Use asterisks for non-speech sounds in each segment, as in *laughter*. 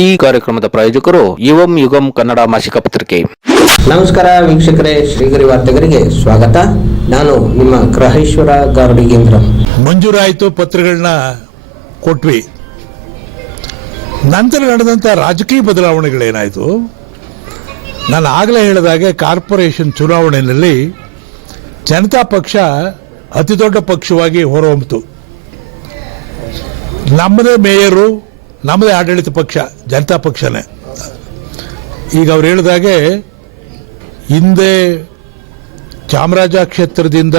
ಈ ಕಾರ್ಯಕ್ರಮದ ಪ್ರಾಯೋಜಕರು ಯುವಂ ಯುಗಂ ಕನ್ನಡ ಮಾಸಿಕ ಪತ್ರಿಕೆ. ನಮಸ್ಕಾರ ವೀಕ್ಷಕರೇ ಶ್ರೀಗರಿ ವಾರ್ತೆಗರಿಗೆ ಸ್ವಾಗತ. ನಾನು ನಿಮ್ಮ ಗ್ರಹೇಶ್ವರ ಗಾರ್ಡಿಗೇಂದ್ರ ಮಂಜೂರಾಯಿತು ಪತ್ರಗಳನ್ನ ಕೊಟ್ವಿ. ನಂತರ ನಡೆದಂಥ ರಾಜಕೀಯ ಬದಲಾವಣೆಗಳೇನಾಯಿತು? ನಾನು ಆಗಲೇ ಹೇಳಿದಾಗೆ ಕಾರ್ಪೊರೇಷನ್ ಚುನಾವಣೆಯಲ್ಲಿ ಜನತಾ ಪಕ್ಷ ಅತಿ ದೊಡ್ಡ ಪಕ್ಷವಾಗಿ ಹೊರಹೊಮ್ಮಿತು. ನಮ್ಮದೇ ಮೇಯರು ನಮ್ಮದೇ ಆಡಳಿತ ಪಕ್ಷ, ಜನತಾ ಪಕ್ಷನೇ. ಈಗ ಅವ್ರು ಹೇಳಿದಾಗೆ ಹಿಂದೆ ಚಾಮರಾಜ ಕ್ಷೇತ್ರದಿಂದ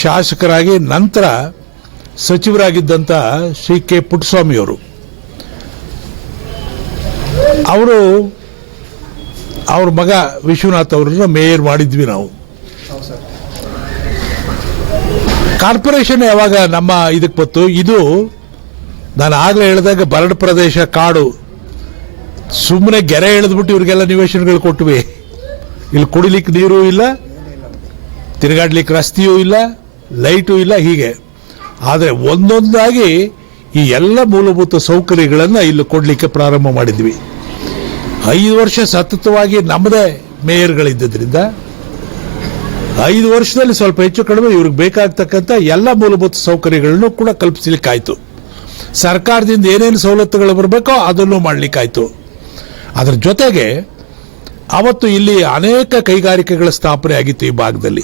ಶಾಸಕರಾಗಿ ನಂತರ ಸಚಿವರಾಗಿದ್ದಂಥ ಶ್ರೀ ಕೆ ಪುಟ್ಟಸ್ವಾಮಿಯವರು ಅವರು. ಅವ್ರ ಮಗ ವಿಶ್ವನಾಥ್ ಅವರನ್ನ ಮೇಯರ್ ಮಾಡಿದ್ವಿ ನಾವು. ಕಾರ್ಪೊರೇಷನ್ ಯಾವಾಗ ನಮ್ಮ ಇದಕ್ಕೆ ಬಂತು? ಇದು ನಾನು ಆಗಲೇ ಹೇಳಿದಾಗ ಬರಡು ಪ್ರದೇಶ ಕಾಡು. ಸುಮ್ಮನೆ ಗೆರೆ ಎಳೆದ್ಬಿಟ್ಟು ಇವ್ರಿಗೆಲ್ಲ ನಿವೇಶನಗಳು ಕೊಟ್ವಿ. ಇಲ್ಲಿ ಕುಡಿಲಿಕ್ಕೆ ನೀರು ಇಲ್ಲ, ತಿರುಗಾಡ್ಲಿಕ್ಕೆ ರಸ್ತೆಯೂ ಇಲ್ಲ, ಲೈಟು ಇಲ್ಲ, ಹೀಗೆ. ಆದರೆ ಒಂದೊಂದಾಗಿ ಈ ಎಲ್ಲ ಮೂಲಭೂತ ಸೌಕರ್ಯಗಳನ್ನು ಇಲ್ಲಿ ಕೊಡಲಿಕ್ಕೆ ಪ್ರಾರಂಭ ಮಾಡಿದ್ವಿ. ಐದು ವರ್ಷ ಸತತವಾಗಿ ನಮ್ಮದೇ ಮೇಯರ್ಗಳಿದ್ದರಿಂದ ಐದು ವರ್ಷದಲ್ಲಿ ಸ್ವಲ್ಪ ಹೆಚ್ಚು ಕಡಿಮೆ ಇವ್ರಿಗೆ ಬೇಕಾಗ್ತಕ್ಕಂಥ ಎಲ್ಲ ಮೂಲಭೂತ ಸೌಕರ್ಯಗಳನ್ನು ಕೂಡ ಕಲ್ಪಿಸಲಿಕ್ಕಾಯ್ತು. ಸರ್ಕಾರದಿಂದ ಏನೇನು ಸವಲತ್ತುಗಳು ಬರಬೇಕೋ ಅದನ್ನು ಮಾಡಲಿಕ್ಕಾಯ್ತು. ಅದರ ಜೊತೆಗೆ ಅವತ್ತು ಇಲ್ಲಿ ಅನೇಕ ಕೈಗಾರಿಕೆಗಳ ಸ್ಥಾಪನೆ ಆಗಿತ್ತು ಈ ಭಾಗದಲ್ಲಿ.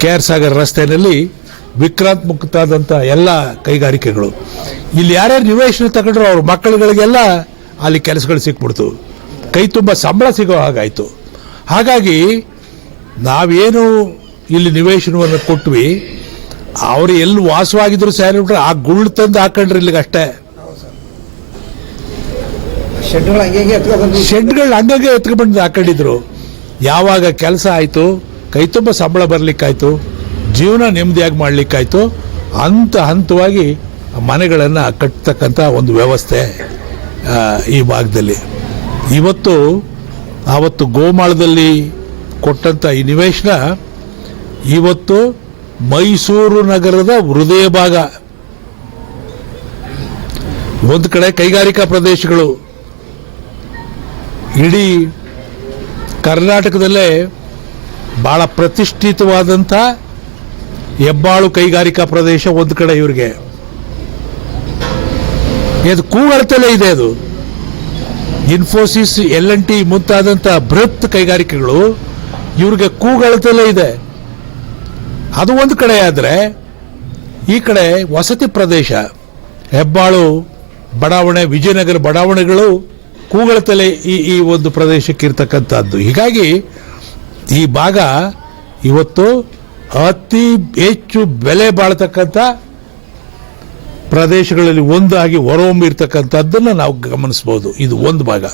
ಕೆ ಆರ್ ಸಾಗರ್ ರಸ್ತೆಯಲ್ಲಿ ವಿಕ್ರಾಂತ್ ಮುಕ್ತಾದಂಥ ಎಲ್ಲ ಕೈಗಾರಿಕೆಗಳು. ಇಲ್ಲಿ ಯಾರ್ಯಾರು ನಿವೇಶನ ತಗೊಂಡ್ರು ಅವ್ರ ಮಕ್ಕಳುಗಳಿಗೆಲ್ಲ ಅಲ್ಲಿ ಕೆಲಸಗಳು ಸಿಕ್ಬಿಡ್ತು. ಕೈ ತುಂಬ ಸಂಬಳ ಸಿಗೋ ಹಾಗಾಯಿತು. ಹಾಗಾಗಿ ನಾವೇನು ಇಲ್ಲಿ ನಿವೇಶನವನ್ನು ಕೊಟ್ವಿ ಅವರು ಎಲ್ಲಿ ವಾಸವಾಗಿದ್ರು ಸ್ಯಾರಿ ಬಿಟ್ರೆ ಆ ಗುಳ್ಳು ತಂದು ಹಾಕೊಂಡ್ರಿ ಇಲ್ಲಿಗೆ ಅಷ್ಟೇ. ಶೆಡ್ಗಳು ಹಂಗಂಗೆ ಎತ್ಕೊಂಡ್ಬಂದು ಹಾಕೊಂಡಿದ್ರು. ಯಾವಾಗ ಕೆಲಸ ಆಯಿತು ಕೈ ತುಂಬ ಸಂಬಳ ಬರ್ಲಿಕ್ಕಾಯ್ತು ಜೀವನ ನೆಮ್ಮದಿಯಾಗಿ ಮಾಡಲಿಕ್ಕಾಯ್ತು ಹಂತ ಹಂತವಾಗಿ ಮನೆಗಳನ್ನು ಕಟ್ಟತಕ್ಕಂಥ ಒಂದು ವ್ಯವಸ್ಥೆ ಈ ಭಾಗದಲ್ಲಿ. ಇವತ್ತು ಆವತ್ತು ಗೋಮಾಳದಲ್ಲಿ ಕೊಟ್ಟಂಥ ಈ ನಿವೇಶನ ಇವತ್ತು ಮೈಸೂರು ನಗರದ ಹೃದಯ ಭಾಗ. ಒಂದು ಕಡೆ ಕೈಗಾರಿಕಾ ಪ್ರದೇಶಗಳು. ಇಡೀ ಕರ್ನಾಟಕದಲ್ಲೇ ಬಹಳ ಪ್ರತಿಷ್ಠಿತವಾದಂಥ ಹೆಬ್ಬಾಳು ಕೈಗಾರಿಕಾ ಪ್ರದೇಶ ಒಂದು ಕಡೆ ಇವರಿಗೆ. ಇದು ಕೂಗಳತಲೇ ಇದೆ ಅದು. ಇನ್ಫೋಸಿಸ್, ಎಲ್ ಎನ್ ಟಿ ಮುಂತಾದಂಥ ಬೃಹತ್ ಕೈಗಾರಿಕೆಗಳು ಇವ್ರಿಗೆ ಕೂಗಳತಲೇ ಇದೆ. ಅದು ಒಂದು ಕಡೆ ಆದರೆ ಈ ಕಡೆ ವಸತಿ ಪ್ರದೇಶ, ಹೆಬ್ಬಾಳು, ಬಡಾವಣೆ, ವಿಜಯನಗರ ಬಡಾವಣೆಗಳು ಕೂಗಳತಲೆ ಈ ಈ ಒಂದು ಪ್ರದೇಶಕ್ಕೆ ಇರ್ತಕ್ಕಂಥದ್ದು ಹೀಗಾಗಿ ಈ ಭಾಗ ಇವತ್ತು ಅತಿ ಹೆಚ್ಚು ಬೆಲೆ ಬಾಳ್ತಕ್ಕಂಥ ಪ್ರದೇಶಗಳಲ್ಲಿ ಒಂದಾಗಿ ಹೊರಹೊಮ್ಮಿರ್ತಕ್ಕಂಥದ್ದನ್ನು ನಾವು ಗಮನಿಸ್ಬೋದು. ಇದು ಒಂದು ಭಾಗ.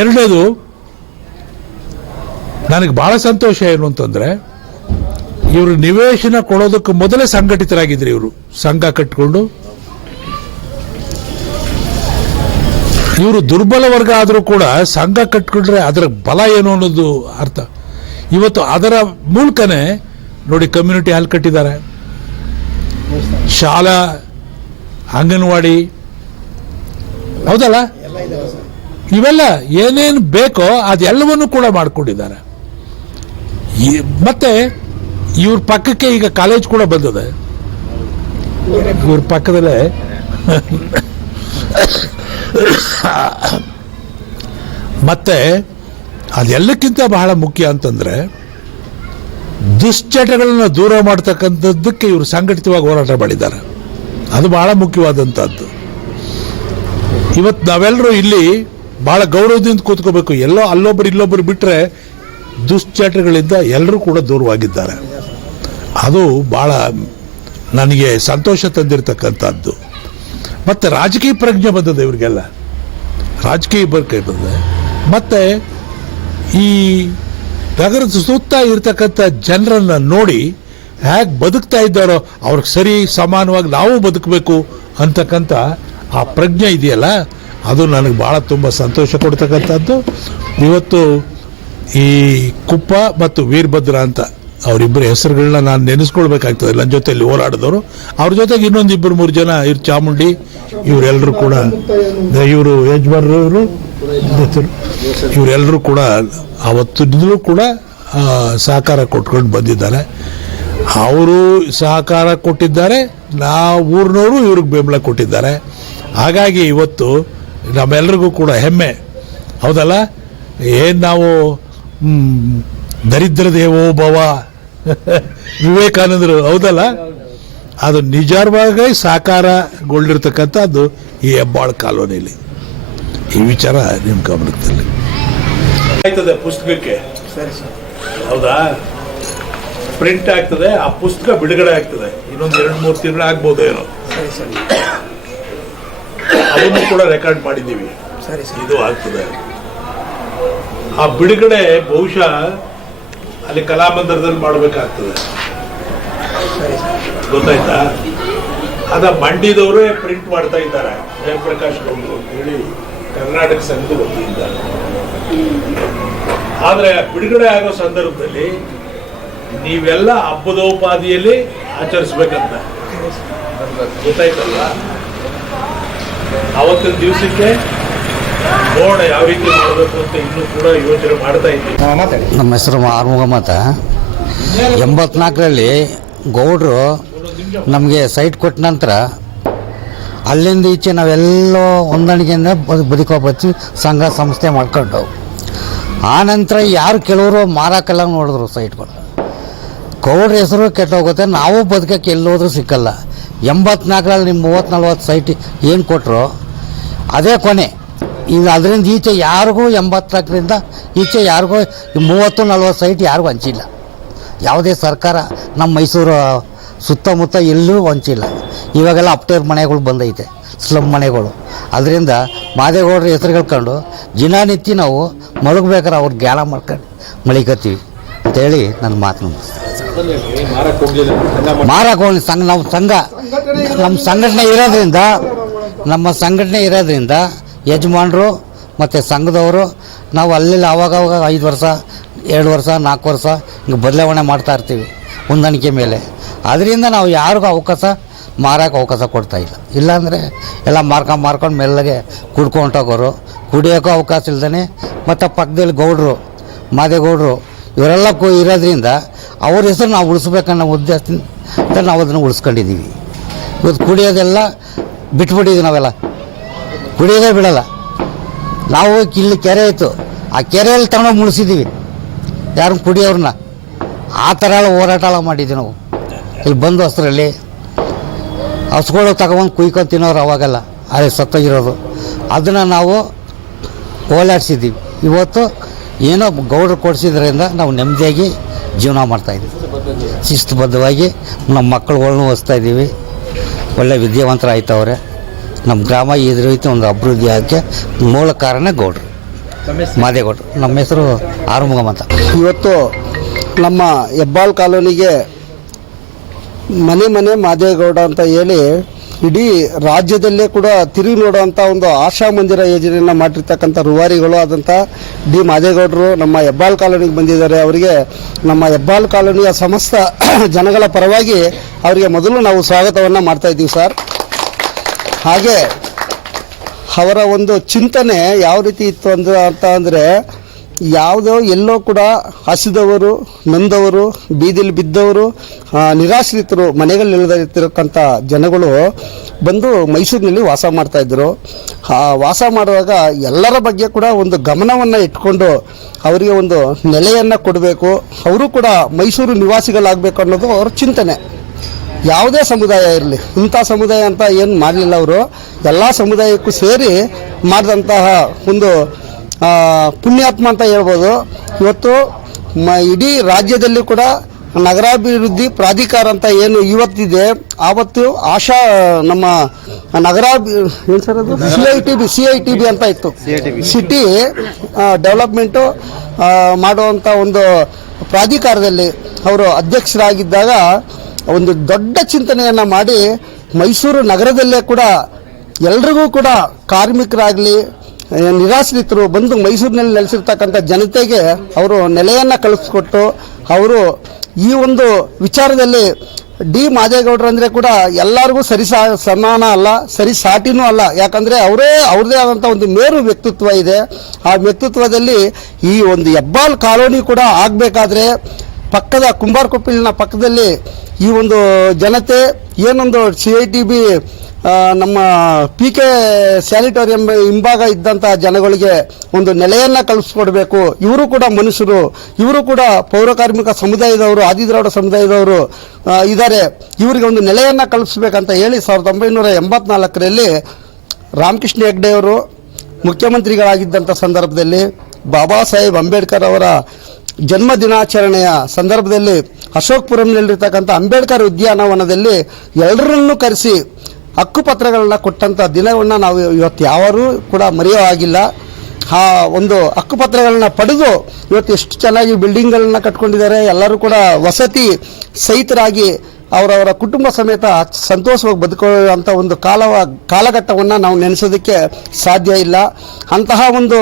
ಎರಡನೇದು, ನನಗೆ ಬಹಳ ಸಂತೋಷ ಏನು ಅಂತಂದ್ರೆ ಇವರು ನಿವೇಶನ ಕೊಡೋದಕ್ಕೆ ಮೊದಲೇ ಸಂಘಟಿತರಾಗಿದ್ರು ಇವರು. ಸಂಘ ಕಟ್ಟಿಕೊಂಡು ಇವರು ದುರ್ಬಲ ವರ್ಗ ಆದರೂ ಕೂಡ ಸಂಘ ಕಟ್ಕೊಂಡ್ರೆ ಅದರ ಬಲ ಏನು ಅನ್ನೋದು ಅರ್ಥ. ಇವತ್ತು ಅದರ ಮೂಲಕನೇ ನೋಡಿ ಕಮ್ಯುನಿಟಿ ಹಾಲ್ ಕಟ್ಟಿದ್ದಾರೆ. ಶಾಲಾ, ಅಂಗನವಾಡಿ. ಹೌದಲ್ಲ? ಇವೆಲ್ಲ ಏನೇನು ಬೇಕೋ ಅದೆಲ್ಲವನ್ನು ಕೂಡ ಮಾಡಿಕೊಂಡಿದ್ದಾರೆ. ಮತ್ತೆ ಇವ್ರ ಪಕ್ಕಕ್ಕೆ ಈಗ ಕಾಲೇಜ್ ಕೂಡ ಬಂದಿದೆ. ಇವ್ರ ಪಕ್ಕದಲ್ಲೇ ಮತ್ತೆ ಅದೆಲ್ಲಕ್ಕಿಂತ ಬಹಳ ಮುಖ್ಯ ಅಂತಂದ್ರೆ ದುಶ್ಚಟಗಳನ್ನು ದೂರ ಮಾಡ್ತಕ್ಕಂಥದ್ದಕ್ಕೆ ಇವರು ಸಂಘಟಿತವಾಗಿ ಹೋರಾಟ ಮಾಡಿದ್ದಾರೆ. ಅದು ಬಹಳ ಮುಖ್ಯವಾದಂಥದ್ದು ಇವತ್ತು ನಾವೆಲ್ಲರೂ ಇಲ್ಲಿ ಬಹಳ ಗೌರವದಿಂದ ಕೂತ್ಕೋಬೇಕು. ಎಲ್ಲೋ ಅಲ್ಲೊಬ್ಬರು ಇಲ್ಲೊಬ್ಬರು ಬಿಟ್ಟರೆ ದುಶ್ಚಟಗಳಿಂದ ಎಲ್ಲರೂ ಕೂಡ ದೂರವಾಗಿದ್ದಾರೆ. ಅದು ಬಹಳ ನನಗೆ ಸಂತೋಷ ತಂದಿರತಕ್ಕಂಥದ್ದು. ಮತ್ತು ರಾಜಕೀಯ ಪ್ರಜ್ಞೆ ಬಂದದೆ ಇವರಿಗೆಲ್ಲ. ರಾಜಕೀಯ ಬಗ್ಗೆ ಬಂದಿದೆ ಮತ್ತು ಈ ನಗರದ ಸುತ್ತ ಇರತಕ್ಕಂಥ ಜನರನ್ನು ನೋಡಿ ಹೇಗೆ ಬದುಕ್ತಾ ಇದ್ದಾರೋ ಅವ್ರಿಗೆ ಸರಿ ಸಮಾನವಾಗಿ ನಾವು ಬದುಕಬೇಕು ಅಂತಕ್ಕಂಥ ಆ ಪ್ರಜ್ಞೆ ಇದೆಯಲ್ಲ, ಅದು ನನಗೆ ಭಾಳ ತುಂಬ ಸಂತೋಷ ಕೊಡ್ತಕ್ಕಂಥದ್ದು. ಇವತ್ತು ಈ ಕುಪ್ಪ ಮತ್ತು ವೀರಭದ್ರ ಅಂತ ಅವರಿಬ್ಬರ ಹೆಸರುಗಳನ್ನ ನಾನು ನೆನೆಸ್ಕೊಳ್ಬೇಕಾಗ್ತದೆ. ನನ್ನ ಜೊತೆಯಲ್ಲಿ ಹೋರಾಡಿದವರು. ಅವ್ರ ಜೊತೆಗೆ ಇನ್ನೊಂದು ಇಬ್ಬರು, ಮೂರು ಜನ, ಇವ್ರು ಚಾಮುಂಡಿ ಇವರೆಲ್ಲರೂ ಕೂಡ ಇವರು ಯಜಮಾನರು ಇವರು ಇವರೆಲ್ಲರೂ ಕೂಡ ಅವತ್ತು ಕೂಡ ಸಹಕಾರ ಕೊಟ್ಕೊಂಡು ಬಂದಿದ್ದಾರೆ. ಅವರು ಸಹಕಾರ ಕೊಟ್ಟಿದ್ದಾರೆ. ನಾವು ಊರಿನವರು ಇವ್ರಿಗೆ ಬೆಂಬಲ ಕೊಟ್ಟಿದ್ದಾರೆ. ಹಾಗಾಗಿ ಇವತ್ತು ನಮ್ಮೆಲ್ರಿಗೂ ಕೂಡ ಹೆಮ್ಮೆ. ಹೌದಲ್ಲ? ಏನು ನಾವು ದರಿದ್ರ ದೇವೋ ಭವ. ವಿವೇಕಾನಂದರು ಹೌದಲ್ಲ? ಅದು ನಿಜವಾಗಿ ಸಾಕಾರಗೊಂಡಿರ್ತಕ್ಕಂಥದ್ದು ಈ ಹೆಬ್ಬಾಳ್ ಕಾಲೋನಿಯಲ್ಲಿ ಈ ವಿಚಾರ ನಿಮ್ಮ ಗಮನದಲ್ಲಿ. ಆಯ್ತದೆ ಪುಸ್ತಕಕ್ಕೆ? ಸರಿ ಸರ್. ಹೌದಾ? ಪ್ರಿಂಟ್ ಆಗ್ತದೆ ಆ ಪುಸ್ತಕ ಬಿಡುಗಡೆ ಆಗ್ತದೆ. ಇನ್ನೊಂದು ಎರಡು ಮೂರು ತಿಂಗಳು ಆಗ್ಬೋದು ಏನೋ. ಸರಿ ಸರ್. ಅದನ್ನು ಕೂಡ ರೆಕಾರ್ಡ್ ಮಾಡಿದ್ದೀವಿ. ಸರಿ ಸರ್. ಇದು ಆಗ್ತದೆ. ಆ ಬಿಡುಗಡೆ ಬಹುಶಃ ಅಲ್ಲಿ ಕಲಾಮಂದಿರದಲ್ಲಿ ಮಾಡಬೇಕಾಗ್ತದೆ. ಗೊತ್ತಾಯ್ತಾ? ಅದ ಮಂಡ್ಯದವರೇ ಪ್ರಿಂಟ್ ಮಾಡ್ತಾ ಇದ್ದಾರೆ. ಜಯಪ್ರಕಾಶ್ ಗೌಡ್ರು ಅಂತ ಹೇಳಿ ಕರ್ನಾಟಕ ಸಂಘದ ವತಿಯಿಂದ ಆದರೆ ಬಿಡುಗಡೆ ಆಗೋ ಸಂದರ್ಭದಲ್ಲಿ ನೀವೆಲ್ಲ ಹಬ್ಬದೋಪಾದಿಯಲ್ಲಿ ಆಚರಿಸ್ಬೇಕಂತ. ಗೊತ್ತಾಯ್ತಲ್ಲ ಅವತ್ತಿನ ದಿವಸಕ್ಕೆ ನೋಡ ಯಾವ ರೀತಿ ಮಾಡಬೇಕು ಅಂತ ಇನ್ನೂ ಕೂಡ ಯೋಚನೆ ಮಾಡ್ತಾ ಇದ್ದೀವಿ. ನಮ್ಮ ಹೆಸರು ಆರ್ಮುಗ ಅಂತ ಎಂಬತ್ನಾಲ್ಕರಲ್ಲಿ ಗೌಡ್ರು ನಮಗೆ ಸೈಟ್ ಕೊಟ್ಟ ನಂತರ ಅಲ್ಲಿಂದ ಈಚೆ ನಾವೆಲ್ಲೋ ಹೊಂದಾಣಿಕೆಯಿಂದ ಬದು ಬದುಕೋ ಬಚ್ಚಿ ಸಂಘ ಸಂಸ್ಥೆ ಮಾಡ್ಕೊಂಡು. ಆ ನಂತರ ಯಾರು ಕೆಲವರು ಮಾರಾಕೆಲ್ಲ ನೋಡಿದ್ರು ಸೈಟ್ಗಳು ಗೌಡ್ರ ಹೆಸರು ಕೆಟ್ಟೋಗುತ್ತೆ ನಾವು ಬದುಕಕ್ಕೆ ಎಲ್ಲೋದ್ರೂ ಸಿಕ್ಕಲ್ಲ. ಎಂಬತ್ನಾಲ್ಕರಲ್ಲಿ ನಿಮ್ಮ ಮೂವತ್ತು ನಲ್ವತ್ತು ಸೈಟ್ ಏನು ಕೊಟ್ಟರು ಅದೇ ಕೊನೆ. ಈಗ ಅದರಿಂದ ಈಚೆ ಯಾರಿಗೂ ಎಂಬತ್ನಾಲ್ಕರಿಂದ ಈಚೆ ಯಾರಿಗೂ ಮೂವತ್ತು ನಲ್ವತ್ತು ಸೈಟ್ ಯಾರಿಗೂ ಹಂಚಿಲ್ಲ. ಯಾವುದೇ ಸರ್ಕಾರ ನಮ್ಮ ಮೈಸೂರು ಸುತ್ತಮುತ್ತ ಎಲ್ಲೂ ಹಂಚಿಲ್ಲ. ಇವಾಗೆಲ್ಲ ಅಪ್ಟೇರ್ ಮನೆಗಳು ಬಂದೈತೆ ಸ್ಲಮ್ ಮನೆಗಳು. ಅದರಿಂದ ಮಾದೇಗೌಡರ ಹೆಸರು ಹೇಳ್ಕೊಂಡು ದಿನನಿತ್ಯ ನಾವು ಮಲಗಬೇಕಾರೆ ಅವ್ರು ಗ್ಯಾಳ ಮಾಡ್ಕೊಂಡು ಮಲಿಕತ್ತೀವಿ. ಅಂತೇಳಿ ನನ್ನ ಮಾತನ್ನು ಮಾರಕ್ಕೆ ಹೋಗಿ ಸಂಘ, ನಾವು ಸಂಘ, ನಮ್ಮ ಸಂಘಟನೆ ಇರೋದ್ರಿಂದ, ನಮ್ಮ ಸಂಘಟನೆ ಇರೋದ್ರಿಂದ ಯಜಮಾನರು ಮತ್ತು ಸಂಘದವರು ನಾವು ಅಲ್ಲಿ ಅವಾಗ ಅವಾಗ ಐದು ವರ್ಷ, ಎರಡು ವರ್ಷ, ನಾಲ್ಕು ವರ್ಷ ಹಿಂಗೆ ಬದಲಾವಣೆ ಮಾಡ್ತಾ ಇರ್ತೀವಿ ಹೊಂದಾಣಿಕೆ ಮೇಲೆ. ಅದರಿಂದ ನಾವು ಯಾರಿಗೂ ಅವಕಾಶ ಮಾರಕ್ಕೆ ಅವಕಾಶ ಕೊಡ್ತಾ ಇಲ್ಲ. ಇಲ್ಲಾಂದರೆ ಎಲ್ಲ ಮಾರ್ಕೊಂಡು ಮಾರ್ಕೊಂಡು ಮೆಲ್ಲಗೆ ಕುಡ್ಕೊಂಡೋಗೋರು ಕುಡಿಯೋಕ್ಕೂ ಅವಕಾಶ ಇಲ್ದೇ ಮತ್ತು ಪಕ್ಕದಲ್ಲಿ ಗೌಡರು, ಮಾದೇಗೌಡರು ಇವರೆಲ್ಲ ಕು ಇರೋದ್ರಿಂದ ಅವ್ರ ಹೆಸರು ನಾವು ಉಳಿಸ್ಬೇಕನ್ನೋ ಉದ್ದೇಶದಿಂದ ನಾವು ಅದನ್ನು ಉಳಿಸ್ಕೊಂಡಿದ್ದೀವಿ. ಇವತ್ತು ಕುಡಿಯೋದೆಲ್ಲ ಬಿಟ್ಬಿಟ್ಟಿದ್ವಿ ನಾವೆಲ್ಲ. ಕುಡಿಯೋದೇ ಬಿಡಲ್ಲ. ನಾವು ಇಲ್ಲಿ ಕೆರೆ ಇತ್ತು. ಆ ಕೆರೆಯಲ್ಲಿ ತಗೊಂಡು ಮುಳಿಸಿದ್ದೀವಿ. ಯಾರು ಕುಡಿಯೋರನ್ನ ಆ ಥರ ಎಲ್ಲ ಹೋರಾಟ ಎಲ್ಲ ಮಾಡಿದ್ವಿ ನಾವು. ಇಲ್ಲಿ ಬಂದು ಹಸ್ರಲ್ಲಿ. ಹಸ್ಗಳು ತಗೊಂಡು ಕುಯ್ಕೊಂಡು ತಿನ್ನೋರು ಅವಾಗೆಲ್ಲ. ಅದೇ ಸತ್ತೋಗಿರೋದು. ಅದನ್ನು ನಾವು ಓಲಾಡ್ಸಿದ್ದೀವಿ ಇವತ್ತು ಏನೋ ಗೌಡ್ರು ಕೊಡಿಸಿದ್ರಿಂದ ನಾವು ನೆಮ್ಮದಿಯಾಗಿ ಜೀವನ ಮಾಡ್ತಾಯಿದ್ದೀವಿ ಶಿಸ್ತುಬದ್ಧವಾಗಿ ನಮ್ಮ ಮಕ್ಕಳುಗಳನ್ನೂ ಓದಿಸ್ತಾ ಇದ್ದೀವಿ. ಒಳ್ಳೆ ವಿದ್ಯಾವಂತರ ಆಯ್ತವ್ರೆ ನಮ್ಮ ಗ್ರಾಮ ಈ ರೀತಿ ಒಂದು ಅಭಿವೃದ್ಧಿ ಆಗಕ್ಕೆ ಮೂಲ ಕಾರಣ ಗೌಡ್ರು. ಮಾದೇಗೌಡ್ರು. ನಮ್ಮ ಹೆಸರು ಆರುಮುಗಮ್ ಅಂತ. ಇವತ್ತು ನಮ್ಮ ಹೆಬ್ಬಾಳ್ ಕಾಲೋನಿಗೆ ಮನೆ ಮನೆ ಮಾದೇಗೌಡ ಅಂತ ಹೇಳಿ ಇಡೀ ರಾಜ್ಯದಲ್ಲೇ ಕೂಡ ತಿರುಗಿ ನೋಡುವಂಥ ಒಂದು ಆಶಾ ಮಂದಿರ ಯೋಜನೆಯನ್ನು ಮಾಡಿರ್ತಕ್ಕಂಥ ರೂವಾರಿಗಳು ಆದಂಥ ಡಿ ಮಾದೇಗೌಡರು ನಮ್ಮ ಹೆಬ್ಬಾಳ್ ಕಾಲೋನಿಗೆ ಬಂದಿದ್ದಾರೆ. ಅವರಿಗೆ ನಮ್ಮ ಹೆಬ್ಬಾಳ್ ಕಾಲೋನಿಯ ಸಮಸ್ತ *clears throat* ಜನಗಳ ಪರವಾಗಿ ಅವರಿಗೆ ಮೊದಲು ನಾವು ಸ್ವಾಗತವನ್ನು ಮಾಡ್ತಾ ಇದ್ದೀವಿ ಸರ್. ಹಾಗೆ ಅವರ ಒಂದು ಚಿಂತನೆ ಯಾವ ರೀತಿ ಇತ್ತು ಅಂದ್ರೆ ಅಂತ ಅಂದರೆ ಯಾವುದೋ ಎಲ್ಲೋ ಕೂಡ ಹಸಿದವರು, ನೊಂದವರು, ಬೀದಿಲಿ ಬಿದ್ದವರು ನಿರಾಶ್ರಿತರು ಮನೆಗಳು ಮನೆಗಳಿಲ್ಲದಿರ್ತಕ್ಕಂಥ ಜನಗಳು ಬಂದು ಮೈಸೂರಿನಲ್ಲಿ ವಾಸ ಮಾಡ್ತಾ ಇದ್ದರು ಆ, ವಾಸ ಮಾಡುವಾಗ ಎಲ್ಲರ ಬಗ್ಗೆ ಕೂಡ ಒಂದು ಗಮನವನ್ನು ಇಟ್ಕೊಂಡು ಅವರಿಗೆ ಒಂದು ನೆಲೆಯನ್ನು ಕೊಡಬೇಕು. ಅವರು ಕೂಡ ಮೈಸೂರು ನಿವಾಸಿಗಳಾಗಬೇಕು ಅನ್ನೋದು ಅವರ ಚಿಂತನೆ. ಯಾವುದೇ ಸಮುದಾಯ ಇರಲಿ ಇಂಥ ಸಮುದಾಯ ಅಂತ ಏನು ಮಾಡಲಿಲ್ಲ ಅವರು ಎಲ್ಲ ಸಮುದಾಯಕ್ಕೂ ಸೇರಿ ಮಾಡಿದಂತಹ ಒಂದು ಪುಣ್ಯಾತ್ಮ ಅಂತ ಹೇಳ್ಬೋದು. ಇವತ್ತು ಮ ಇಡೀ ರಾಜ್ಯದಲ್ಲಿ ಕೂಡ ನಗರಾಭಿವೃದ್ಧಿ ಪ್ರಾಧಿಕಾರ ಅಂತ ಏನು ಇವತ್ತಿದೆ ಆವತ್ತು ಆಶಾ ನಮ್ಮ ನಗರಾಭಿ ಏನು ಸರ್ ಅದು? C I T B C I T B ಅಂತ ಇತ್ತು. ಸಿಟಿ ಡೆವಲಪ್ಮೆಂಟು ಮಾಡುವಂಥ ಒಂದು ಪ್ರಾಧಿಕಾರದಲ್ಲಿ ಅವರು ಅಧ್ಯಕ್ಷರಾಗಿದ್ದಾಗ ಒಂದು ದೊಡ್ಡ ಚಿಂತನೆಯನ್ನು ಮಾಡಿ ಮೈಸೂರು ನಗರದಲ್ಲೇ ಕೂಡ ಎಲ್ರಿಗೂ ಕೂಡ ಕಾರ್ಮಿಕರಾಗಲಿ ನಿರಾಶ್ರಿತರು ಬಂದು ಮೈಸೂರಿನಲ್ಲಿ ನೆಲೆಸಿರ್ತಕ್ಕಂಥ ಜನತೆಗೆ ಅವರು ನೆಲೆಯನ್ನು ಕಳಿಸ್ಕೊಟ್ಟು ಅವರು ಈ ಒಂದು ವಿಚಾರದಲ್ಲಿ ಡಿ ಮಾದೇಗೌಡರು ಅಂದರೆ ಕೂಡ ಎಲ್ಲರಿಗೂ ಸರಿ ಸಮಾನ ಅಲ್ಲ, ಸರಿ ಸಾಟಿನೂ ಅಲ್ಲ. ಯಾಕಂದರೆ ಅವರೇ, ಅವ್ರದೇ ಆದಂಥ ಒಂದು ಮೇರು ವ್ಯಕ್ತಿತ್ವ ಇದೆ. ಆ ವ್ಯಕ್ತಿತ್ವದಲ್ಲಿ ಈ ಒಂದು ಹೆಬ್ಬಾಲ್ ಕಾಲೋನಿ ಕೂಡ ಆಗಬೇಕಾದ್ರೆ ಪಕ್ಕದ ಕುಂಬಾರಕೊಪ್ಪಿಲಿನ ಪಕ್ಕದಲ್ಲಿ ಈ ಒಂದು ಜನತೆ, ಏನೊಂದು ಸಿ ಐ ಟಿ ಬಿ ನಮ್ಮ ಪಿ ಕೆ ಸ್ಯಾನಿಟೋರಿಯಂ ಹಿಂಭಾಗ ಇದ್ದಂಥ ಜನಗಳಿಗೆ ಒಂದು ನೆಲೆಯನ್ನು ಕಲ್ಪಿಸ್ಕೊಡ್ಬೇಕು. ಇವರು ಕೂಡ ಮನುಷ್ಯರು, ಇವರು ಕೂಡ ಪೌರ ಕಾರ್ಮಿಕ ಸಮುದಾಯದವರು ಆದಿದ್ರಾವಿಡ ಸಮುದಾಯದವರು ಇದ್ದಾರೆ. ಇವರಿಗೆ ಒಂದು ನೆಲೆಯನ್ನು ಕಲ್ಪಿಸ್ಬೇಕಂತ ಹೇಳಿ ಸಾವಿರದ ಒಂಬೈನೂರ ಎಂಬತ್ನಾಲ್ಕರಲ್ಲಿ ರಾಮಕೃಷ್ಣ ಹೆಗ್ಡೆಯವರು ಮುಖ್ಯಮಂತ್ರಿಗಳಾಗಿದ್ದಂಥ ಸಂದರ್ಭದಲ್ಲಿ ಬಾಬಾ ಸಾಹೇಬ್ ಅಂಬೇಡ್ಕರ್ ಅವರ ಜನ್ಮ ದಿನಾಚರಣೆಯ ಸಂದರ್ಭದಲ್ಲಿ ಅಶೋಕ್ಪುರಂನಲ್ಲಿರ್ತಕ್ಕಂಥ ಅಂಬೇಡ್ಕರ್ ಉದ್ಯಾನವನದಲ್ಲಿ ಎಲ್ಲರನ್ನೂ ಕರೆಸಿ ಹಕ್ಕುಪತ್ರಗಳನ್ನು ಕೊಟ್ಟಂಥ ದಿನವನ್ನು ನಾವು ಇವತ್ತು ಯಾರೂ ಕೂಡ ಮರೆಯೋ ಆಗಿಲ್ಲ ಆ ಒಂದು ಹಕ್ಕುಪತ್ರಗಳನ್ನ ಪಡೆದು ಇವತ್ತು ಎಷ್ಟು ಚೆನ್ನಾಗಿ ಬಿಲ್ಡಿಂಗ್ಗಳನ್ನ ಕಟ್ಕೊಂಡಿದ್ದಾರೆ, ಎಲ್ಲರೂ ಕೂಡ ವಸತಿ ಸಹಿತರಾಗಿ ಅವರವರ ಕುಟುಂಬ ಸಮೇತ ಸಂತೋಷವಾಗಿ ಬದುಕುವಂಥ ಒಂದು ಕಾಲವ, ಕಾಲಘಟ್ಟವನ್ನು ನಾವು ನೆನೆಸೋದಕ್ಕೆ ಸಾಧ್ಯ ಇಲ್ಲ. ಅಂತಹ ಒಂದು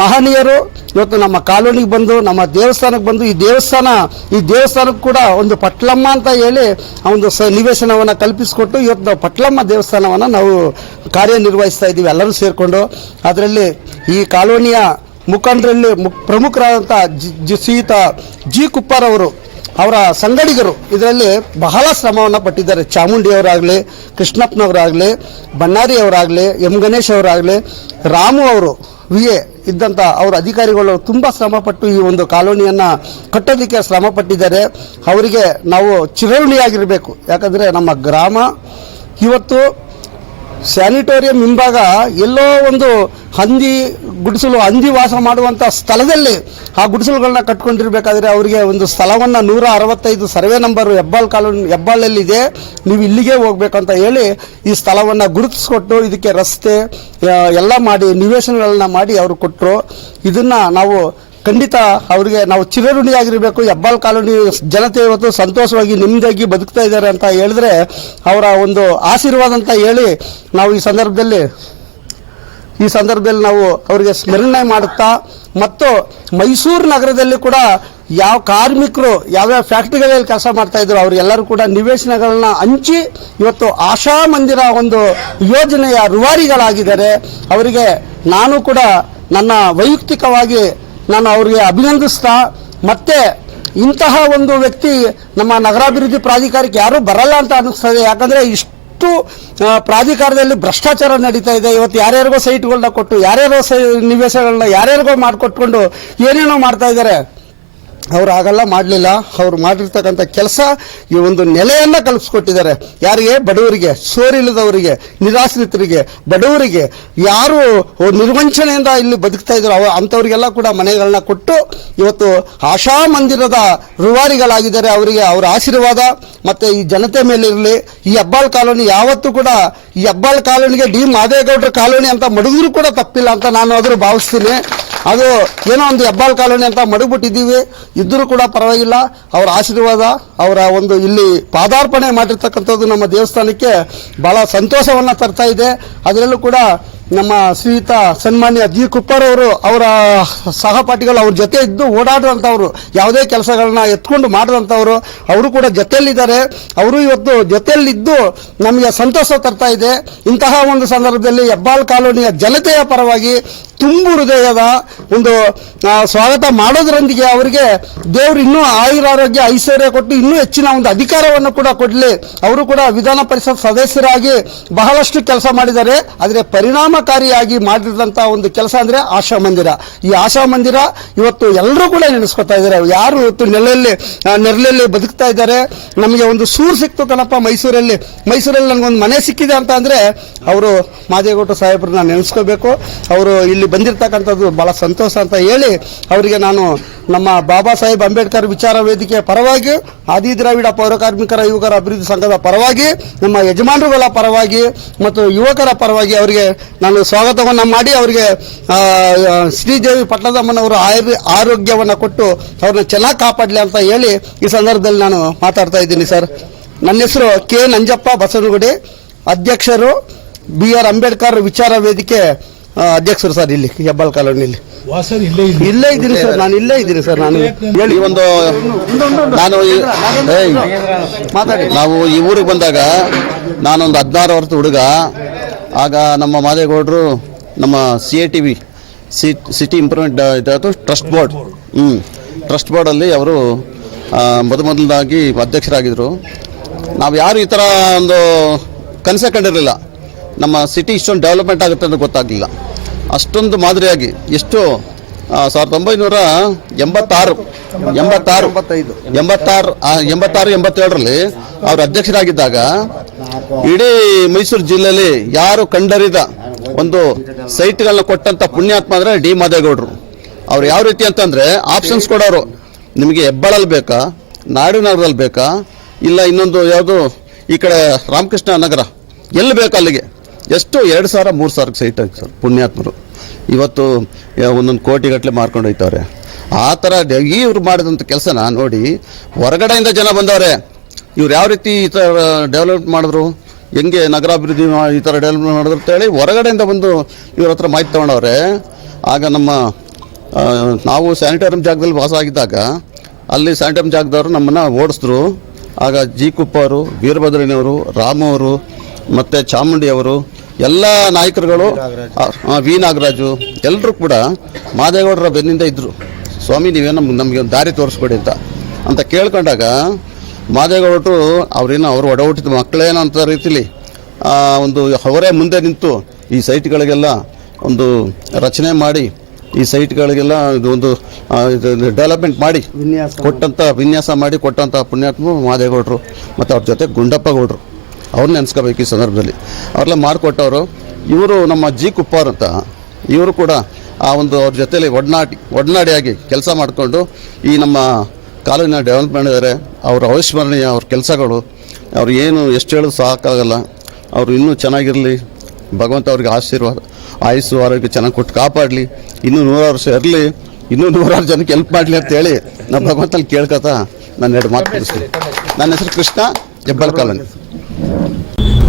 ಮಹನೀಯರು ಇವತ್ತು ನಮ್ಮ ಕಾಲೋನಿಗೆ ಬಂದು, ನಮ್ಮ ದೇವಸ್ಥಾನಕ್ಕೆ ಬಂದು, ಈ ದೇವಸ್ಥಾನ, ಈ ದೇವಸ್ಥಾನಕ್ಕೆ ಕೂಡ ಒಂದು ಪಟ್ಲಮ್ಮ ಅಂತ ಹೇಳಿ ಆ ಒಂದು ಸ, ನಿವೇಶನವನ್ನು ಕಲ್ಪಿಸಿಕೊಟ್ಟು ಇವತ್ತು ನಾವು ಪಟ್ಲಮ್ಮ ದೇವಸ್ಥಾನವನ್ನು ನಾವು ಕಾರ್ಯನಿರ್ವಹಿಸ್ತಾ ಇದ್ದೀವಿ ಎಲ್ಲರೂ ಸೇರಿಕೊಂಡು. ಅದರಲ್ಲಿ ಈ ಕಾಲೋನಿಯ ಮುಖಂಡರಲ್ಲಿ ಮುಖ್ ಪ್ರಮುಖರಾದಂಥ ಜಿ ಜಿ, ಶ್ರೀಯುತ ಜಿ ಕುಪ್ಪಾರವರು ಅವರ ಸಂಗಡಿಗರು ಇದರಲ್ಲಿ ಬಹಳ ಶ್ರಮವನ್ನು ಪಟ್ಟಿದ್ದಾರೆ. ಚಾಮುಂಡಿಯವರಾಗಲಿ, ಕೃಷ್ಣಪ್ಪನವರಾಗಲಿ ಬಣ್ಣಾರಿಯವರಾಗಲಿ ಎಂ ಗಣೇಶ್ ಅವರಾಗಲಿ, ರಾಮು ಅವರು ವಿ ಎ ಇದ್ದಂಥ ಅವರ ಅಧಿಕಾರಿಗಳು ತುಂಬ ಶ್ರಮಪಟ್ಟು ಈ ಒಂದು ಕಾಲೋನಿಯನ್ನು ಕಟ್ಟೋದಕ್ಕೆ ಶ್ರಮ ಪಟ್ಟಿದ್ದಾರೆ ಅವರಿಗೆ ನಾವು ಚಿರಋಣಿಯಾಗಿರಬೇಕು. ಯಾಕಂದರೆ ನಮ್ಮ ಗ್ರಾಮ ಇವತ್ತು ಸ್ಯಾನಿಟೋರಿಯಂ ಹಿಂಭಾಗ ಎಲ್ಲೋ ಒಂದು ಹಂದಿ ಗುಡಿಸಲು, ಹಂದಿ ವಾಸ ಮಾಡುವಂಥ ಸ್ಥಳದಲ್ಲಿ ಆ ಗುಡಿಸಲುಗಳನ್ನ ಕಟ್ಕೊಂಡಿರ್ಬೇಕಾದ್ರೆ ಅವರಿಗೆ ಒಂದು ಸ್ಥಳವನ್ನು ನೂರ ಅರವತ್ತೈದು ಸರ್ವೆ ನಂಬರ್ ಹೆಬ್ಬಾಳ್ ಕಾಲೋನಿ, ಹೆಬ್ಬಾಳಲ್ಲಿದೆ. ನೀವು ಇಲ್ಲಿಗೆ ಅಂತ ಹೇಳಿ ಈ ಸ್ಥಳವನ್ನು ಗುರುತಿಸ್ಕೊಟ್ಟು ಇದಕ್ಕೆ ರಸ್ತೆ ಎಲ್ಲ ಮಾಡಿ ನಿವೇಶನಗಳನ್ನ ಮಾಡಿ ಅವರು ಕೊಟ್ಟರು ಇದನ್ನು ನಾವು ಖಂಡಿತ ಅವರಿಗೆ ನಾವು ಚಿರಋಣಿಯಾಗಿರಬೇಕು ಹೆಬ್ಬಾಳ್ ಕಾಲೋನಿ ಜನತೆ ಇವತ್ತು ಸಂತೋಷವಾಗಿ ನೆಮ್ಮದಿಯಾಗಿ ಬದುಕ್ತಾ ಇದ್ದಾರೆ ಅಂತ ಹೇಳಿದ್ರೆ ಅವರ ಒಂದು ಆಶೀರ್ವಾದ ಅಂತ ಹೇಳಿ ನಾವು ಈ ಸಂದರ್ಭದಲ್ಲಿ ಈ ಸಂದರ್ಭದಲ್ಲಿ ನಾವು ಅವರಿಗೆ ಸ್ಮರಣೆ ಮಾಡುತ್ತಾ ಮತ್ತು ಮೈಸೂರು ನಗರದಲ್ಲಿ ಕೂಡ ಯಾವ ಕಾರ್ಮಿಕರು ಯಾವ್ಯಾವ ಫ್ಯಾಕ್ಟ್ರಿಗಳಲ್ಲಿ ಕೆಲಸ ಮಾಡ್ತಾ ಇದ್ರು ಅವರೆಲ್ಲರೂ ಕೂಡ ನಿವೇಶನಗಳನ್ನ ಹಂಚಿ ಇವತ್ತು ಆಶಾ ಮಂದಿರ ಒಂದು ಯೋಜನೆಯ ರೂವಾರಿಗಳಾಗಿದ್ದಾರೆ. ಅವರಿಗೆ ನಾನು ಕೂಡ ನನ್ನ ವೈಯಕ್ತಿಕವಾಗಿ ನಾನು ಅವರಿಗೆ ಅಭಿನಂದಿಸ್ತಾ ಮತ್ತೆ ಇಂತಹ ಒಂದು ವ್ಯಕ್ತಿ ನಮ್ಮ ನಗರಾಭಿವೃದ್ಧಿ ಪ್ರಾಧಿಕಾರಕ್ಕೆ ಯಾರೂ ಬರಲ್ಲ ಅಂತ ಅನ್ನಿಸ್ತದೆ. ಯಾಕಂದರೆ ಇಷ್ಟು ಪ್ರಾಧಿಕಾರದಲ್ಲಿ ಭ್ರಷ್ಟಾಚಾರ ನಡೀತಾ ಇದೆ. ಇವತ್ತು ಯಾರ್ಯಾರಿಗೋ ಸೈಟ್ಗಳನ್ನ ಕೊಟ್ಟು ಯಾರ್ಯಾರೋ ಸೈ, ನಿವೇಶಗಳನ್ನ ಯಾರ್ಯಾರಿಗೋ ಮಾಡಿಕೊಟ್ಕೊಂಡು ಏನೇನೋ ಮಾಡ್ತಾ ಇದ್ದಾರೆ. ಅವ್ರು ಆಗಲ್ಲ ಮಾಡಲಿಲ್ಲ. ಅವ್ರು ಮಾಡಿರ್ತಕ್ಕಂಥ ಕೆಲಸ ಈ ಒಂದು ನೆಲೆಯನ್ನು ಕಲ್ಪಿಸ್ಕೊಟ್ಟಿದ್ದಾರೆ. ಯಾರಿಗೆ? ಬಡವರಿಗೆ, ಸೋರಿಲ್ಲದವರಿಗೆ, ನಿರಾಶ್ರಿತರಿಗೆ, ಬಡವರಿಗೆ. ಯಾರು ನಿರ್ವಂಚನೆಯಿಂದ ಇಲ್ಲಿ ಬದುಕ್ತಾ ಇದ್ರು ಅವ ಅಂಥವ್ರಿಗೆಲ್ಲ ಕೂಡ ಮನೆಗಳನ್ನ ಕೊಟ್ಟು ಇವತ್ತು ಆಶಾ ಮಂದಿರದ ರೂವಾರಿಗಳಾಗಿದ್ದಾರೆ ಅವರಿಗೆ. ಅವರ ಆಶೀರ್ವಾದ ಮತ್ತು ಈ ಜನತೆ ಮೇಲೆ ಇರಲಿ. ಈ ಹೆಬ್ಬಾಳ್ ಕಾಲೋನಿ ಯಾವತ್ತೂ ಕೂಡ ಈ ಹೆಬ್ಬಾಳ್ ಕಾಲೋನಿಗೆ ಡಿ ಮಾದೇಗೌಡರ ಕಾಲೋನಿ ಅಂತ ಮಡಗಿದ್ರು ಕೂಡ ತಪ್ಪಿಲ್ಲ ಅಂತ ನಾನು ಆದರೂ ಭಾವಿಸ್ತೀನಿ. ಅದು ಏನೋ ಒಂದು ಹೆಬ್ಬಾಳ್ ಕಾಲೋನಿ ಅಂತ ಮಡಗ್ಬಿಟ್ಟಿದ್ದೀವಿ. ಇದ್ದರೂ ಕೂಡ ಪರವಾಗಿಲ್ಲ. ಅವರ ಆಶೀರ್ವಾದ, ಅವರ ಒಂದು ಇಲ್ಲಿ ಪಾದಾರ್ಪಣೆ ಮಾಡಿರ್ತಕ್ಕಂಥದ್ದು ನಮ್ಮ ದೇವಸ್ಥಾನಕ್ಕೆ ಬಹಳ ಸಂತೋಷವನ್ನು ತರ್ತಾ ಇದೆ. ಅದರಲ್ಲೂ ಕೂಡ ನಮ್ಮ ಶ್ರೀಯುತ ಸನ್ಮಾನ್ಯ ಜಿ ಕುಪ್ಪರವರು ಅವರ ಸಹಪಾಠಿಗಳು ಅವ್ರ ಜೊತೆ ಇದ್ದು ಓಡಾಡುವಂಥವ್ರು, ಯಾವುದೇ ಕೆಲಸಗಳನ್ನ ಎತ್ಕೊಂಡು ಮಾಡಿದಂಥವ್ರು ಅವರು ಕೂಡ ಜೊತೆಯಲ್ಲಿದ್ದಾರೆ. ಅವರು ಇವತ್ತು ಜೊತೆಯಲ್ಲಿದ್ದು ನಮಗೆ ಸಂತೋಷ ತರ್ತಾ ಇದೆ. ಇಂತಹ ಒಂದು ಸಂದರ್ಭದಲ್ಲಿ ಹೆಬ್ಬಾಳ್ ಕಾಲೋನಿಯ ಜನತೆಯ ಪರವಾಗಿ ತುಂಬು ಹೃದಯದ ಒಂದು ಸ್ವಾಗತ ಮಾಡೋದರೊಂದಿಗೆ ಅವರಿಗೆ ದೇವರು ಇನ್ನೂ ಆಯುರಾರೋಗ್ಯ, ಐಶ್ವರ್ಯ ಕೊಟ್ಟು ಇನ್ನೂ ಹೆಚ್ಚಿನ ಒಂದು ಅಧಿಕಾರವನ್ನು ಕೂಡ ಕೊಡಲಿ. ಅವರು ಕೂಡ ವಿಧಾನ ಪರಿಷತ್ ಸದಸ್ಯರಾಗಿ ಬಹಳಷ್ಟು ಕೆಲಸ ಮಾಡಿದ್ದಾರೆ. ಆದರೆ ಪರಿಣಾಮಕಾರಿಯಾಗಿ ಮಾಡಿದಂಥ ಒಂದು ಕೆಲಸ ಅಂದ್ರೆ ಆಶಾ ಮಂದಿರ. ಈ ಆಶಾ ಮಂದಿರ ಇವತ್ತು ಎಲ್ಲರೂ ಕೂಡ ನೆನೆಸ್ಕೊತಾ ಇದ್ದಾರೆ. ಯಾರು ಇವತ್ತು ನೆಲೆಯಲ್ಲಿ ನೆರಳಲ್ಲಿ ಬದುಕ್ತಾ ಇದ್ದಾರೆ? ನಮಗೆ ಒಂದು ಸೂರು ಸಿಕ್ತು ಕಣಪ್ಪ ಮೈಸೂರಲ್ಲಿ. ಮೈಸೂರಲ್ಲಿ ನನಗೊಂದು ಮನೆ ಸಿಕ್ಕಿದೆ ಅಂತ ಅಂದ್ರೆ ಅವರು ಮಾದೇಗೌಡ ಸಾಹೇಬ್ರನ್ನ ನೆನೆಸ್ಕೋಬೇಕು. ಅವರು ಇಲ್ಲಿ ಬಂದಿರತಕ್ಕಂಥದ್ದು ಭಾಳ ಸಂತೋಷ ಅಂತ ಹೇಳಿ ಅವರಿಗೆ ನಾನು ನಮ್ಮ ಬಾಬಾ ಸಾಹೇಬ್ ಅಂಬೇಡ್ಕರ್ ವಿಚಾರ ವೇದಿಕೆಯ ಪರವಾಗಿ, ಆದಿ ದ್ರಾವಿಡ ಪೌರಕಾರ್ಮಿಕರ ಯುವಕರ ಅಭಿವೃದ್ಧಿ ಸಂಘದ ಪರವಾಗಿ, ನಮ್ಮ ಯಜಮಾನರುಗಳ ಪರವಾಗಿ ಮತ್ತು ಯುವಕರ ಪರವಾಗಿ ಅವರಿಗೆ ನಾನು ಸ್ವಾಗತವನ್ನು ಮಾಡಿ ಅವರಿಗೆ ಶ್ರೀದೇವಿ ಪಟ್ಟದಮ್ಮನವರು ಆಯುರ್ ಆರೋಗ್ಯವನ್ನು ಕೊಟ್ಟು ಅವ್ರನ್ನ ಚೆನ್ನಾಗಿ ಕಾಪಾಡಲಿ ಅಂತ ಹೇಳಿ ಈ ಸಂದರ್ಭದಲ್ಲಿ ನಾನು ಮಾತಾಡ್ತಾ ಇದ್ದೀನಿ ಸರ್. ನನ್ನ ಹೆಸರು ಕೆ ನಂಜಪ್ಪ ಬಸವನಗುಡಿ ಅಧ್ಯಕ್ಷರು ಬಿ ಆರ್ ಅಂಬೇಡ್ಕರ್ ವಿಚಾರ ವೇದಿಕೆ ಅಧ್ಯಕ್ಷರು ಸರ್ ಇಲ್ಲಿ ಹೆಬ್ಬಾಳ್ ಕಾಲೋನಿಯಲ್ಲಿ ಇಲ್ಲೇ ಇದೆ ಇಲ್ಲೇ ಇದ್ದೀನಿ ಸರ್ ನಾನು ಇಲ್ಲೇ ಇದ್ದೀನಿ ಸರ್ ನಾನು ಹೇಳಿ. ಈ ಒಂದು ನಾನು ಮಾತಾಡಿ. ನಾವು ಈ ಊರಿಗೆ ಬಂದಾಗ ನಾನೊಂದು ಹದಿನಾರು ವರ್ಷದ ಹುಡುಗ. ಆಗ ನಮ್ಮ ಮಾದೇಗೌಡರು ನಮ್ಮ C A T V city improvement ಇದಾಯಿತು ಟ್ರಸ್ಟ್ ಬೋರ್ಡ್ ಹ್ಞೂ ಟ್ರಸ್ಟ್ ಬೋರ್ಡಲ್ಲಿ ಅವರು ಮೊದಮೊದಲಾಗಿ ಅಧ್ಯಕ್ಷರಾಗಿದ್ದರು ನಾವು ಯಾರು ಈ ಥರ ಒಂದು ಕನಸೇ ಕಂಡಿರಲಿಲ್ಲ. ನಮ್ಮ ಸಿಟಿ ಇಷ್ಟೊಂದು ಡೆವಲಪ್ಮೆಂಟ್ ಆಗುತ್ತೆ ಅಂತ ಗೊತ್ತಾಗಲಿಲ್ಲ. ಅಷ್ಟೊಂದು ಮಾದರಿಯಾಗಿ, ಎಷ್ಟು ಸಾವಿರದ ಒಂಬೈನೂರ ಎಂಬತ್ತಾರು ಎಂಬತ್ತಾರು. ಎಂಬತ್ತಾರು ಎಂಬತ್ತಾರು ಎಂಬತ್ತೇಳರಲ್ಲಿ ಅವರು ಅಧ್ಯಕ್ಷರಾಗಿದ್ದಾಗ ಇಡೀ ಮೈಸೂರು ಜಿಲ್ಲೆಯಲ್ಲಿ ಯಾರು ಕಂಡರಿದ ಒಂದು ಸೈಟ್ಗಳನ್ನ ಕೊಟ್ಟಂತ ಪುಣ್ಯಾತ್ಮ ಅಂದ್ರೆ ಡಿ ಮಾದೇಗೌಡರು. ಅವ್ರು ಯಾವ ರೀತಿ ಅಂತಂದ್ರೆ ಆಪ್ಷನ್ಸ್ ಕೊಡೋರು. ನಿಮಗೆ ಹೆಬ್ಬಾಳಲ್ಲಿ ಬೇಕಾ? ನಾಡಿನಗರದಲ್ಲಿ ಬೇಕಾ? ಇಲ್ಲ ಇನ್ನೊಂದು ಯಾವುದು ಈ ಕಡೆ ರಾಮಕೃಷ್ಣ ನಗರ. ಎಲ್ಲಿ ಬೇಕು ಅಲ್ಲಿಗೆ? ಎಷ್ಟು? ಎರಡು ಸಾವಿರ ಮೂರು ಸಾವಿರಕ್ಕೆ ಸೈಟ್ ಆಗಿ ಸರ್ ಪುಣ್ಯಾತ್ಮರು. ಇವತ್ತು ಒಂದೊಂದು ಕೋಟಿಗಟ್ಟಲೆ ಮಾರ್ಕೊಂಡು ಹೋಯ್ತವ್ರೆ. ಆ ಥರ ಇವ್ರು ಮಾಡಿದಂಥ ಕೆಲಸನ ನೋಡಿ ಹೊರಗಡೆಯಿಂದ ಜನ ಬಂದವ್ರೆ, ಇವ್ರು ಯಾವ ರೀತಿ ಈ ಥರ ಡೆವಲಪ್ ಮಾಡಿದ್ರು, ಹೆಂಗೆ ನಗರಾಭಿವೃದ್ಧಿ ಈ ಥರ ಡೆವಲಪ್ ಮಾಡಿದ್ರು ಅಂತೇಳಿ ಹೊರಗಡೆಯಿಂದ ಬಂದು ಇವ್ರ ಹತ್ರ ಮಾಹಿತಿ ತೊಗೊಂಡವ್ರೆ. ಆಗ ನಮ್ಮ ನಾವು ಸ್ಯಾನಿಟೋರಿಯಂ ಜಾಗದಲ್ಲಿ ವಾಸ ಆಗಿದ್ದಾಗ ಅಲ್ಲಿ ಸ್ಯಾನಿಟೋರಿಯಂ ಜಾಗದವರು ನಮ್ಮನ್ನು ಓಡಿಸಿದ್ರು. ಆಗ ಜಿ ಕುಪ್ಪವರು ವೀರಭದ್ರನವರು ರಾಮು ಅವರು, ಮತ್ತು ಚಾಮುಂಡಿ ಅವರು ಎಲ್ಲ ನಾಯಕರುಗಳು ವಿ ನಾಗರಾಜು ಎಲ್ಲರೂ ಕೂಡ ಮಾದೇಗೌಡರ ಬೆನ್ನಿಂದ ಇದ್ದರು ಸ್ವಾಮಿ ನೀವೇನು ನಮ್ಗೆ ನಮಗೆ ಒಂದು ದಾರಿ ತೋರಿಸ್ಕೊಡಿ ಅಂತ. ಅಂತ ಕೇಳ್ಕೊಂಡಾಗ ಮಾದೇಗೌಡರು ಅವ್ರೇನೋ ಅವರು ಒಡ ಹುಟ್ಟಿದ ಮಕ್ಕಳೇನೋ ಅಂತ ರೀತಿಲಿ ಒಂದು ಅವರೇ ಮುಂದೆ ನಿಂತು ಈ ಸೈಟ್ಗಳಿಗೆಲ್ಲ ಒಂದು ರಚನೆ ಮಾಡಿ ಈ ಸೈಟ್ಗಳಿಗೆಲ್ಲ ಇದು ಒಂದು ಡೆವಲಪ್ಮೆಂಟ್ ಮಾಡಿ ವಿನ್ಯಾಸ ಕೊಟ್ಟಂತ ವಿನ್ಯಾಸ ಮಾಡಿ ಕೊಟ್ಟಂಥ ಪುಣ್ಯಾತ್ಮ ಮಾದೇಗೌಡರು ಮತ್ತು ಅವ್ರ ಜೊತೆ ಗುಂಡಪ್ಪ ಗೌಡರು ಅವ್ರನ್ನ ನೆನೆಸ್ಕೋಬೇಕು ಈ ಸಂದರ್ಭದಲ್ಲಿ. ಅವ್ರೆಲ್ಲ ಮಾಡಿಕೊಟ್ಟವರು ಇವರು ನಮ್ಮ ಜಿ ಕುಪ್ಪಾರ್ ಅಂತ. ಇವರು ಕೂಡ ಆ ಒಂದು ಅವ್ರ ಜೊತೆಯಲ್ಲಿ ಒಡನಾಟಿ ಒಡನಾಡಿಯಾಗಿ ಕೆಲಸ ಮಾಡಿಕೊಂಡು ಈ ನಮ್ಮ ಕಾಲೇಜಿನ ಡೆವಲಪ್ ಮಾಡಿದ್ದಾರೆ ಅವರ ಅವಿಸ್ಮರಣೀಯ ಅವ್ರ ಕೆಲಸಗಳು ಅವ್ರು ಏನು ಎಷ್ಟು ಹೇಳೋದು ಸಾಕಾಗಲ್ಲ. ಅವರು ಇನ್ನೂ ಚೆನ್ನಾಗಿರಲಿ. ಭಗವಂತ ಅವ್ರಿಗೆ ಆಶೀರ್ವಾದ ಆಯುಸ್ಸು ಆರೋಗ್ಯ ಚೆನ್ನಾಗಿ ಕೊಟ್ಟು ಕಾಪಾಡಲಿ. ಇನ್ನೂ ನೂರಾರು ವರ್ಷ ಇರಲಿ. ಇನ್ನೂ ನೂರಾರು ಜನಕ್ಕೆ ಹೆಲ್ಪ್ ಮಾಡಲಿ ಅಂತ ಹೇಳಿ ನಮ್ಮ ಭಗವಂತಲ್ಲಿ ಕೇಳ್ಕೊತಾ ನಾನು ಎರಡು ಮಾತು ನನ್ನ ಹೆಸರು ಕೃಷ್ಣ ಹೆಬ್ಬಾಳ್ ಕಾಲನಿ.